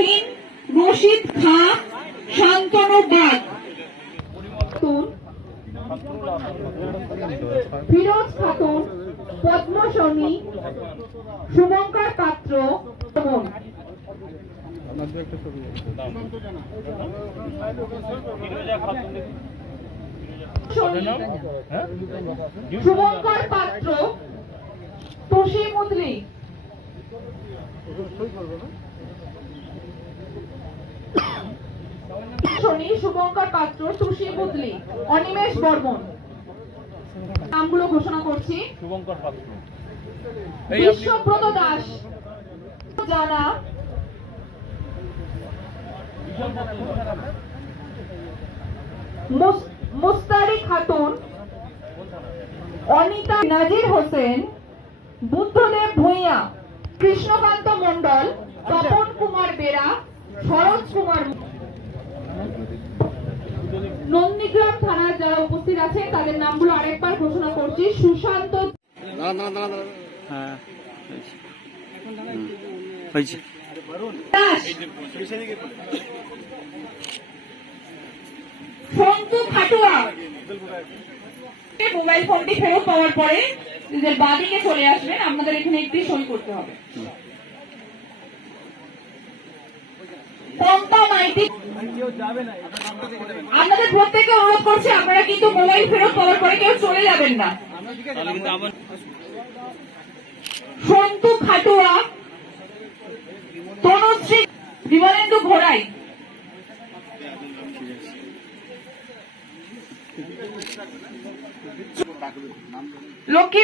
শাহিন রশিদ খাঁ শান্তনু বাগ। ফিরোজ খাতুন পদ্মশনী শুভঙ্কর পাত্র শুভঙ্কর পাত্র তুষি মুদ্রি শনি শুভঙ্কর পাত্র তুষি মুদলি অনিমেষ বর্মন। নামগুলো ঘোষণা করছি। শুভঙ্কর পাত্র। বিশ্বব্রত দাস জানা। মুস- মুস্তারি খাতুন অনিতা নাজির হোসেন বুদ্ধদেব ভূঁইয়া কৃষ্ণকান্ত মণ্ডল তপন কুমার বেরা শরৎ কুমার নন্দীগ্রাম থানার যারা উপস্থিত আছেন তাদের নামগুলো আরেকবার ঘোষণা করছি। সুশান্ত হ্যাঁ। সন্তু খাটুয়া মোবাইল ফোনটি ফেরত পাওয়ার পরে নিজের বাদিকে চলে আসবেন। আপনাদের এখানে একটি সই করতে হবে। আপনাদের প্রত্যেকে অনুরোধ করছি, আপনারা কিন্তু মোবাইল ফেরত পাওয়ার পরে কেউ চলে যাবেন না। সন্তু খাটুয়া, তনুশ্রী, বিমলেন্দু ঘোড়াই। লক্ষ্মী